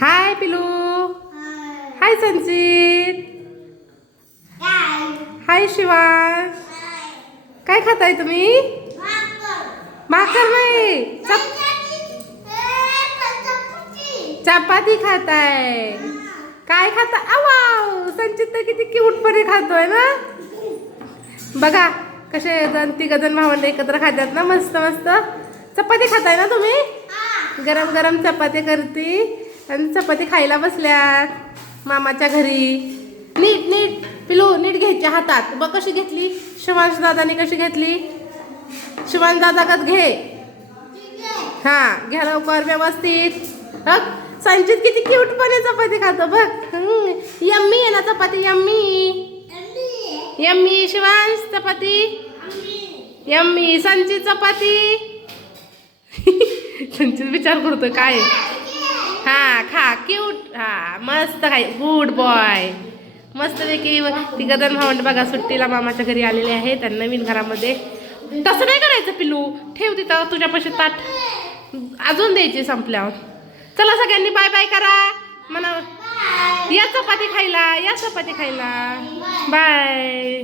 हाय पिलू. हाय संचित. हाय शिवांश. काय खाताय तुम्ही? भाकर नाही, चपाती खाताय. काय खाता? वाव, संचित तर किती क्यूटपणे खातोय ना. बघा कसे तिघ जण भावंड एकत्र खातात ना. मस्त मस्त चपाती खाताय ना तुम्ही. गरम गरम चपाती करती आणि चपाती खायला बसल्यात मामाच्या घरी. नीट नीट पिलू, नीट घ्यायची हातात. बघ कशी घेतली शिवांश दादाने, कशी घेतली. शिवांश दादा कत घे. हा घ्या लवकर व्यवस्थित. संचित किती क्यूटपणे चपाती खातो बघ. यम्मी आहे ना चपाती, यम्मी यम्मी. शिवांश चपाती यम्मी. संचित चपाती. संचित विचार करतोय काय. हा खा, क्यूट. हा मस्त खाय, गुड बॉय. मस्त पैकी तिघ जण भावंड बघा सुट्टीला मामाच्या घरी आलेले आहेत आणि नवीन घरामध्ये. तसं नाही करायचं पिलू, ठेव तिथं तुझ्यापाशी ताट. अजून द्यायची संपल्यावर. चला सगळ्यांनी बाय बाय करा म्हणा. या चपाती खायला, या चपाती खायला. बाय.